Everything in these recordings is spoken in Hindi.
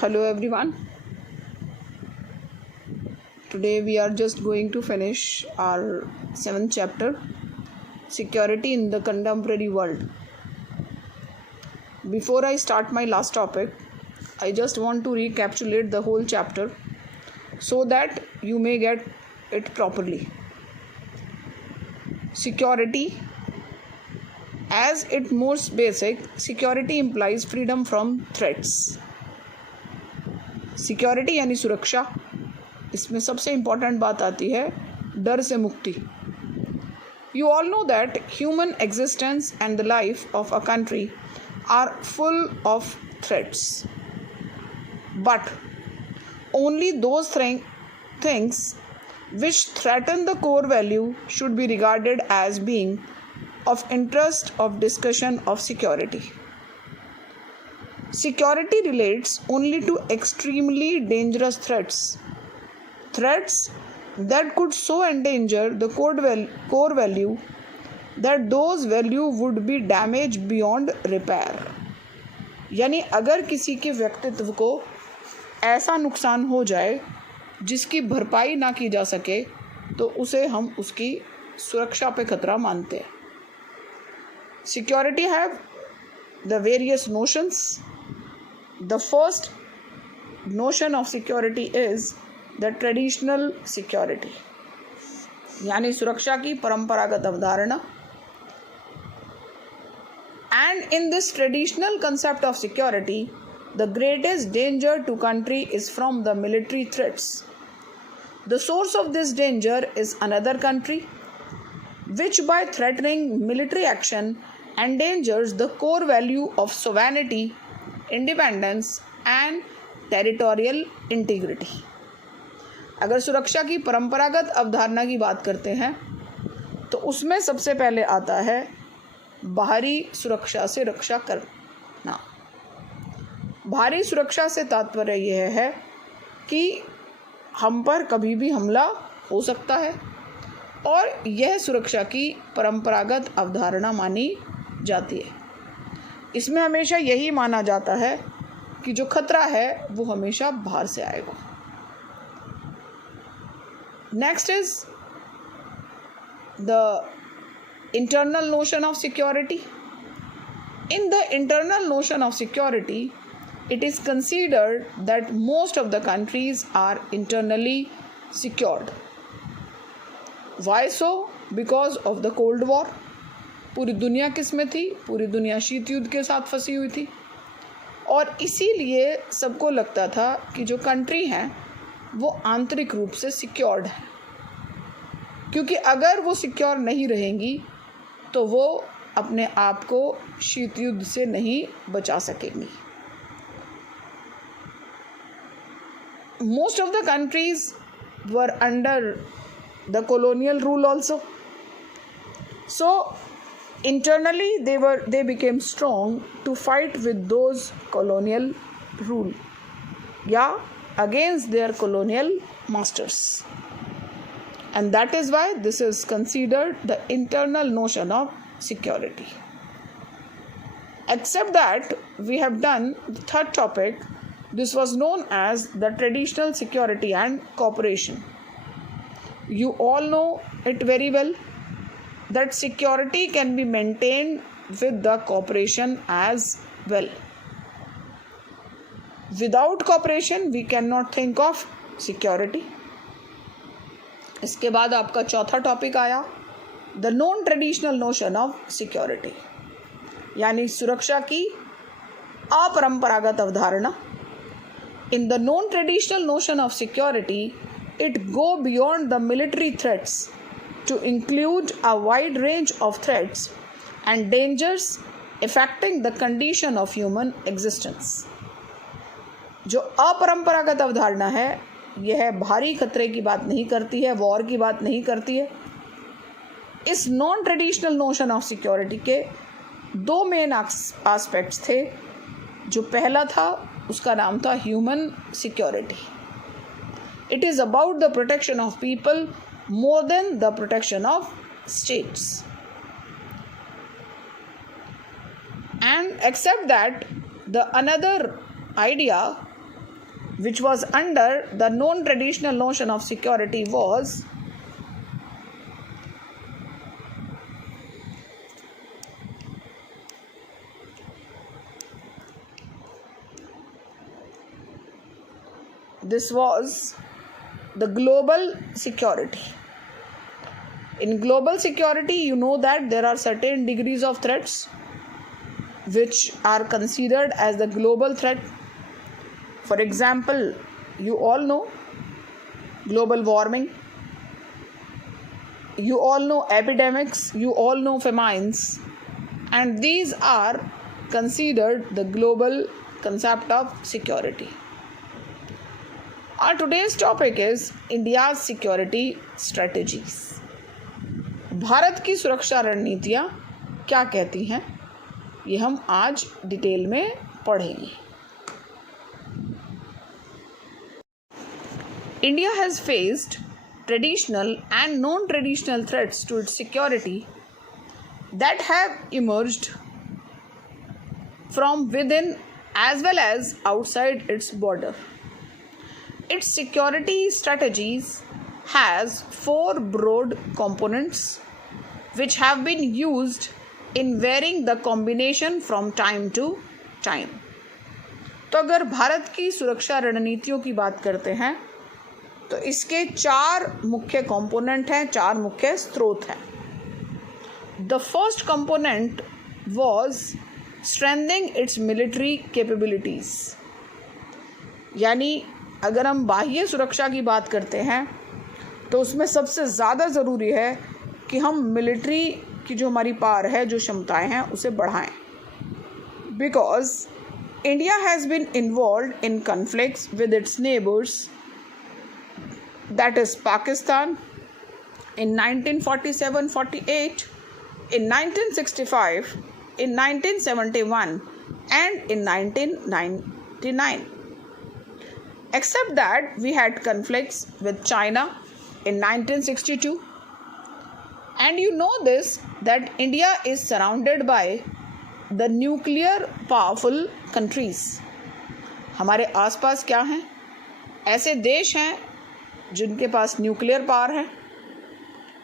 Hello everyone. Today we are just going to finish our 7th chapter, Security in the Contemporary World. Before I start my last topic, I just want to recapitulate the whole chapter so that you may get it properly. Security, as its most basic, security implies freedom from threats. Security यानी सुरक्षा, इसमें सबसे इम्पॉर्टेंट बात आती है डर से मुक्ति. You all know that human existence and the life of a country are full of threats, but only those things which threaten the core value should be regarded as being of interest of discussion of security. Security relates only to extremely dangerous threats that could so endanger the core value that those value would be damaged beyond repair. यानी अगर किसी के व्यक्तित्व को ऐसा नुकसान हो जाए जिसकी भरपाई ना की जा सके तो उसे हम उसकी सुरक्षा पे खतरा मानते हैं. Security have the various notions. The first notion of security is the traditional security, यानी सुरक्षा की परंपरागत अवधारणा. And in this traditional concept of security, the greatest danger to country is from the military threats. The source of this danger is another country, which by threatening military action endangers the core value of sovereignty, independence and territorial integrity. अगर सुरक्षा की परंपरागत अवधारणा की बात करते हैं तो उसमें सबसे पहले आता है बाहरी सुरक्षा से रक्षा करना. बाहरी सुरक्षा से तात्पर्य यह है कि हम पर कभी भी हमला हो सकता है और यह सुरक्षा की परंपरागत अवधारणा मानी जाती है. इसमें हमेशा यही माना जाता है कि जो खतरा है वो हमेशा बाहर से आएगा. Next is the internal notion of security. In the internal notion of security it is considered that most of the countries are internally secured. Why so? Because of the Cold War. पूरी दुनिया किस में थी? पूरी दुनिया शीत युद्ध के साथ फंसी हुई थी और इसीलिए सबको लगता था कि जो कंट्री हैं वो आंतरिक रूप से सिक्योर्ड है, क्योंकि अगर वो सिक्योर नहीं रहेंगी तो वो अपने आप को शीत युद्ध से नहीं बचा सकेंगी. Most of the countries were under the colonial rule also. So internally they became strong to fight with those colonial rule, against their colonial masters, and that is why this is considered the internal notion of security. Except that we have done the third topic. This was known as the traditional security and cooperation. You all know it very well that security can be maintained with the cooperation as well. Without cooperation we cannot think of security. इसके बाद आपका चौथा टॉपिक आया the non traditional notion of security, यानी सुरक्षा की अपरंपरागत अवधारणा. In the non traditional notion of security, it go beyond the military threats to include a wide range of threats and dangers affecting the condition of human existence. जो अपरंपरागत अवधारणा है यह भारी खतरे की बात नहीं करती है, वॉर की बात नहीं करती है. इस non traditional notion of security के दो मेन एस्पेक्ट्स थे. जो पहला था उसका नाम था human security. It is about the protection of people more than the protection of states. And except that the another idea which was under the non-traditional notion of security was the global security. In global security, you know that there are certain degrees of threats which are considered as the global threat. For example, you all know global warming, you all know epidemics, you all know famines, and these are considered the global concept of security. Our today's topic is India's security strategies. Bharat की सुरक्षा रणनीतियाँ क्या कहती हैं, ये हम आज डिटेल में पढ़ेंगे. India has faced traditional and non-traditional threats to its security that have emerged from within as well as outside its border. Its security strategies has four broad components which have been used in varying the combination from time to time. तो अगर भारत की सुरक्षा रणनीतियों की बात करते हैं तो इसके चार मुख्य कंपोनेंट हैं, चार मुख्य स्रोत हैं. The first component was strengthening it's military capabilities. यानी अगर हम बाह्य सुरक्षा की बात करते हैं तो उसमें सबसे ज़्यादा ज़रूरी है कि हम मिलिट्री की जो हमारी पावर है, जो क्षमताएं हैं, उसे बढ़ाएं. Because India has been involve in conflicts with its neighbours, that is Pakistan in 1947-48, in 1965, in 1971 and in 1999. Except that we had conflicts with China in 1962, and you know this that India is surrounded by the nuclear powerful countries. हमारे आसपास क्या हैं? ऐसे देश हैं जिनके पास न्यूक्लियर पावर है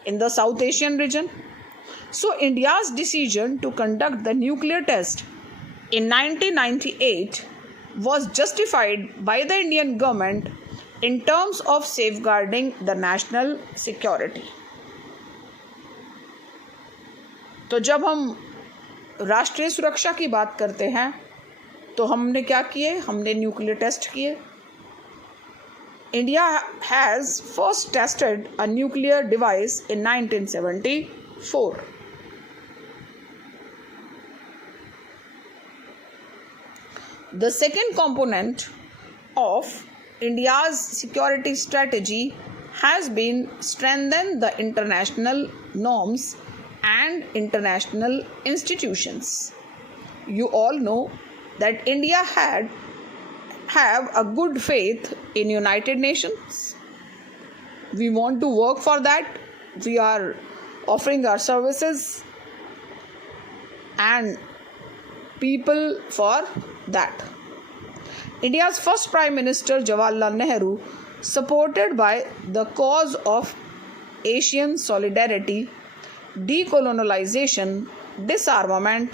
in the South Asian region. So India's decision to conduct the nuclear test in 1998 was justified by the Indian government in terms of safeguarding the national security. तो जब हम राष्ट्रीय सुरक्षा की बात करते हैं तो हमने क्या किए? हमने न्यूक्लियर टेस्ट किए. India has first tested a nuclear device in 1974. The second component of India's security strategy has been strengthen the international norms and international institutions. You all know that India have a good faith in United Nations. We want to work for that. We are offering our services and people for that. India's first Prime Minister Jawaharlal Nehru, supported by the cause of Asian solidarity, decolonization, disarmament,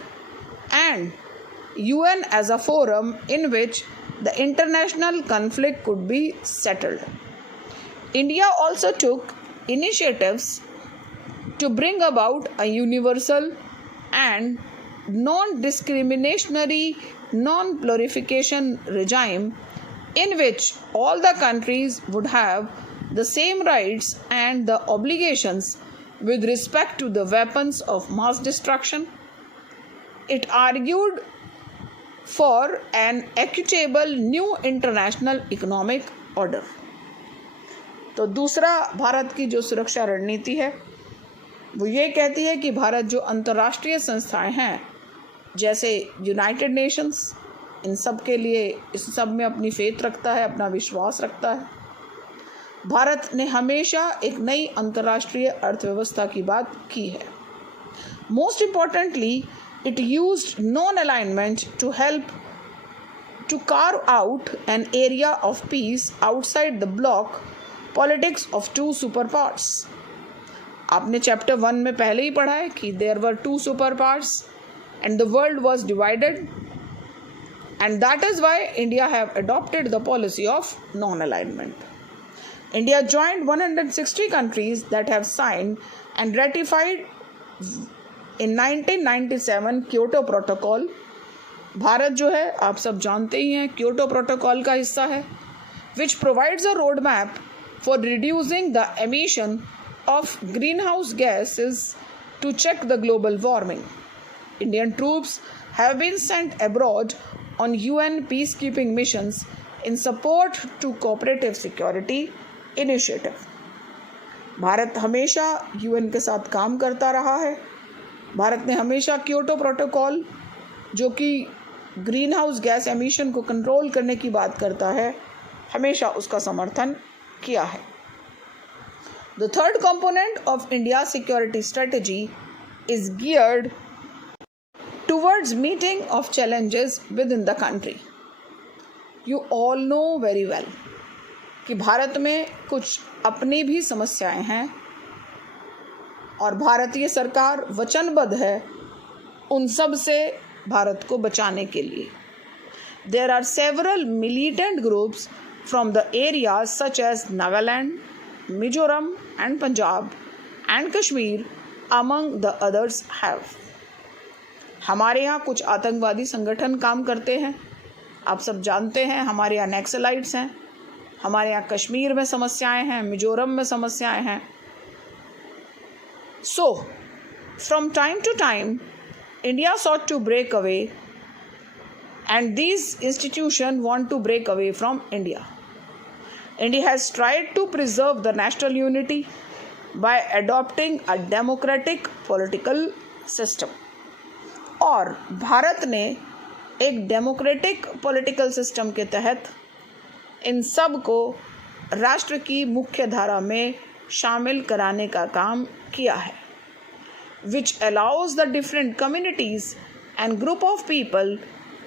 and UN as a forum in which the international conflict could be settled. India also took initiatives to bring about a universal and non-discriminatory, non-proliferation regime in which all the countries would have the same rights and the obligations with respect to the weapons of mass destruction. It argued for an equitable new international economic order. तो दूसरा भारत की जो सुरक्षा रणनीति है वो ये कहती है कि भारत जो अंतर्राष्ट्रीय संस्थाएं हैं जैसे यूनाइटेड नेशंस, इन सब के लिए इस सब में अपनी फेथ रखता है, अपना विश्वास रखता है. भारत ने हमेशा एक नई अंतर्राष्ट्रीय अर्थव्यवस्था की बात की है. Most importantly, it used non-alignment to help to carve out an area of peace outside the block politics of two superpowers. आपने चैप्टर 1 में पहले ही पढ़ा है कि there were two superpowers and the world was divided, and that is why India have adopted the policy of non-alignment. India joined 160 countries that have signed and ratified in 1997 Kyoto Protocol. Bharat जो है आप सब जानते ही हैं क्योटो प्रोटोकॉल का हिस्सा है, which provides a roadmap for reducing the emission of greenhouse gases to check the global warming. Indian troops have been sent abroad on UN peacekeeping missions in support to cooperative security initiative. Bharat हमेशा UN के साथ काम करता रहा है. भारत ने हमेशा क्योटो प्रोटोकॉल जो कि ग्रीन हाउस गैस एमिशन को कंट्रोल करने की बात करता है, हमेशा उसका समर्थन किया है. The third component of India security strategy is geared towards meeting of challenges with in the country. You all know very well कि भारत में कुछ अपनी भी समस्याएं हैं और भारतीय सरकार वचनबद्ध है उन सब से भारत को बचाने के लिए. There are several militant groups from the areas such as Nagaland, Mizoram and Punjab and Kashmir among the others have. हमारे यहाँ कुछ आतंकवादी संगठन काम करते हैं, आप सब जानते हैं. हमारे यहाँ नक्सलाइट्स हैं, हमारे यहाँ कश्मीर में समस्याएं हैं, मिजोरम में समस्याएं हैं. So, from time to time, India sought to break away, and these institutions want to break away from India. India has tried to preserve the national unity by adopting a democratic political system. और भारत ने एक डेमोक्रेटिक पॉलिटिकल सिस्टम के तहत इन सब को राष्ट्र की मुख्य धारा में शामिल कराने का काम किया है, which allows the different communities and group of people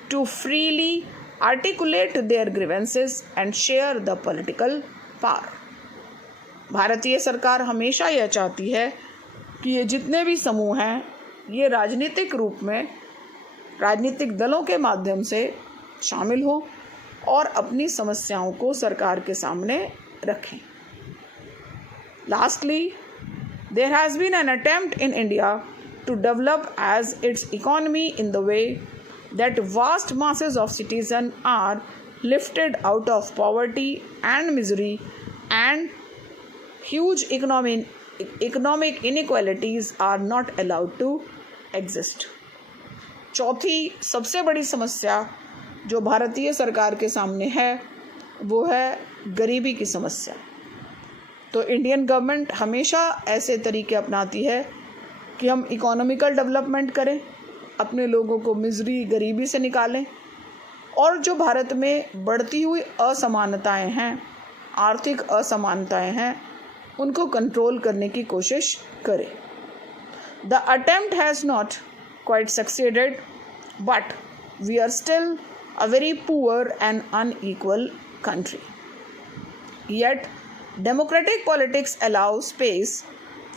to freely articulate their grievances and share the political power. भारतीय सरकार हमेशा यह चाहती है कि ये जितने भी समूह हैं ये राजनीतिक रूप में राजनीतिक दलों के माध्यम से शामिल हों और अपनी समस्याओं को सरकार के सामने रखें. Lastly, there has been an attempt in India to develop as its economy in the way that vast masses of citizens are lifted out of poverty and misery, and huge economic inequalities are not allowed to exist. चौथी सबसे बड़ी समस्या जो भारतीय सरकार के सामने है वो है गरीबी की समस्या. तो इंडियन गवर्नमेंट हमेशा ऐसे तरीके अपनाती है कि हम इकोनॉमिकल डेवलपमेंट करें, अपने लोगों को मिजरी गरीबी से निकालें, और जो भारत में बढ़ती हुई असमानताएं हैं, आर्थिक असमानताएं हैं, उनको कंट्रोल करने की कोशिश करें. The attempt has not quite succeeded, but we are still a very poor and unequal country. Yet democratic politics allows space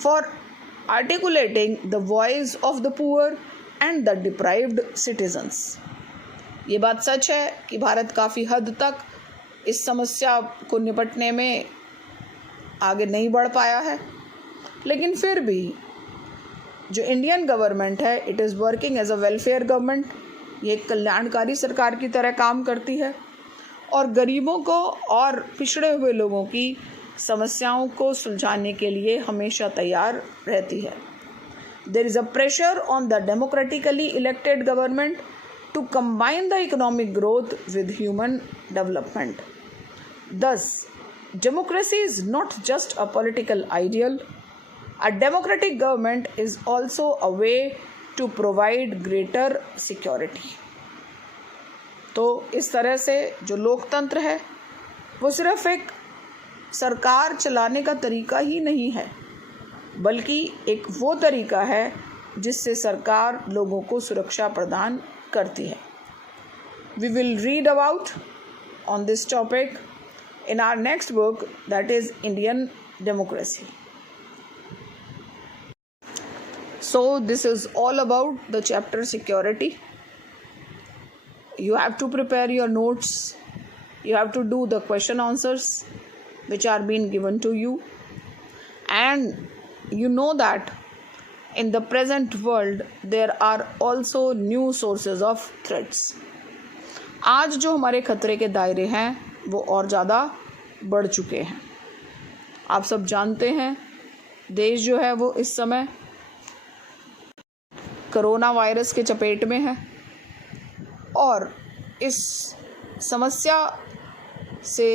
for articulating the voice of the poor and the deprived citizens. ये बात सच है कि भारत काफ़ी हद तक इस समस्या को निपटने में आगे नहीं बढ़ पाया है, लेकिन फिर भी जो इंडियन गवर्नमेंट है it is working as a welfare government. ये एक कल्याणकारी सरकार की तरह काम करती है और गरीबों को और पिछड़े हुए लोगों की समस्याओं को सुलझाने के लिए हमेशा तैयार रहती है. There is a pressure on the democratically elected government to combine the economic growth with human development. Thus democracy is not just a political ideal. A democratic government is also a way to provide greater security. तो इस तरह से जो लोकतंत्र है वो सिर्फ एक सरकार चलाने का तरीका ही नहीं है, बल्कि एक वो तरीका है जिससे सरकार लोगों को सुरक्षा प्रदान करती है. we will read about on this topic in our next book, that is Indian Democracy. So this is all about the chapter security. You have to prepare your notes. You have to do the question answers which are being given to you. And you know that in the present world there are also new sources of threats. आज जो हमारे खतरे के दायरे हैं वो और ज़्यादा बढ़ चुके हैं. आप सब जानते हैं देश जो है वो इस समय कोरोना वायरस के चपेट में है और इस समस्या से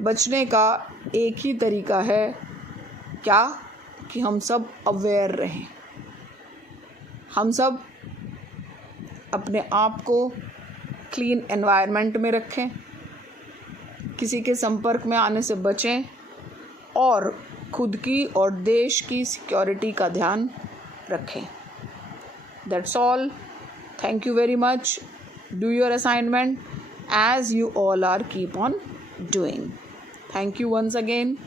बचने का एक ही तरीका है क्या कि हम सब अवेयर रहें. हम सब अपने आप को क्लीन एनवायरनमेंट में रखें, किसी के संपर्क में आने से बचें और खुद की और देश की सिक्योरिटी का ध्यान रखें. That's all. Thank you very much. Do your assignment as you all are keep on doing. Thank you once again.